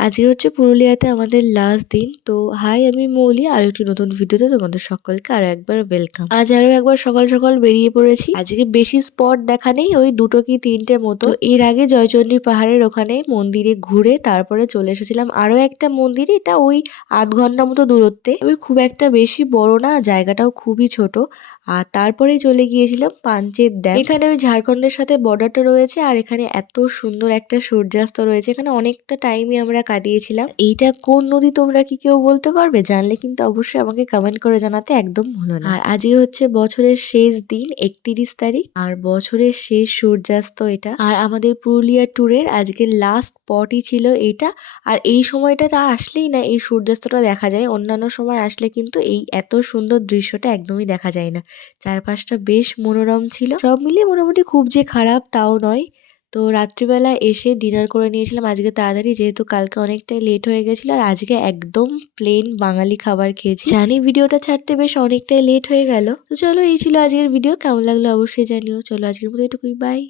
আজকে হচ্ছে পুরুলিয়াতে আমাদের লাস্ট দিন। তো হাই, আমি মৌলি। আর একটি নতুন ভিডিওতে তোমাদের সকলকে আরো একবার ওয়েলকাম। আজ আরো একবার সকাল সকাল বেরিয়ে পড়েছি। আজকে বেশি স্পট দেখা নেই, ওই 2টো কি 3টে মতো। তো এর আগে জয়চন্ডী পাহাড়ের ওখানে মন্দিরে ঘুরে তারপরে চলে এসেছিলাম আরো একটা মন্দিরে। এটা ওই আধ ঘন্টা মতো দূরত্বে, তবে খুব একটা বেশি বড় না, জায়গাটাও খুবই ছোট। আর তারপরেই চলে গিয়েছিলাম পাঞ্চেত ড্যাম। এখানে ওই ঝাড়খণ্ডের সাথে বর্ডারটা রয়েছে, আর এখানে এত সুন্দর একটা সূর্যাস্ত রয়েছে। এখানে অনেকটা টাইমই আমরা কাটিয়েছিলাম। এইটা কোন নদী তোমরা কি কেউ বলতে পারবে? জানলে কিন্তু অবশ্যই আমাকে কমেন্ট করে জানাতে একদম ভুলো না। আর আজকে হচ্ছে বছরের শেষ দিন, 31 তারিখ, আর বছরের শেষ সূর্যাস্ত এটা। আর আমাদের পুরুলিয়া ট্যুরের আজকে লাস্ট স্পটই ছিল এটা। আর এই সময়টাতে আসলেই না এই সূর্যাস্তটা দেখা যায়, অন্যান্য সময় আসলে কিন্তু এই এত সুন্দর দৃশ্যটা একদমই দেখা যায় না। চারপাশটা বেশ মনোরম ছিল, সব মিলিয়ে মোটামুটি খুব যে খারাপ তাও নয়। তো রাত্রিবেলা এসে ডিনার করে নিয়েছিলাম আজকে তাড়াতাড়ি, যেহেতু কালকে অনেকটাই লেট হয়ে গেছিল। আর আজকে একদম প্লেন বাঙালি খাবার খেয়েছি। জানি ভিডিওটা ছাড়তে বেশ অনেকটাই লেট হয়ে গেল। তো চলো, এই ছিল আজকের ভিডিও। কেমন লাগলো অবশ্যই জানিও। চলো আজকের মতো এটুকুই, বাই।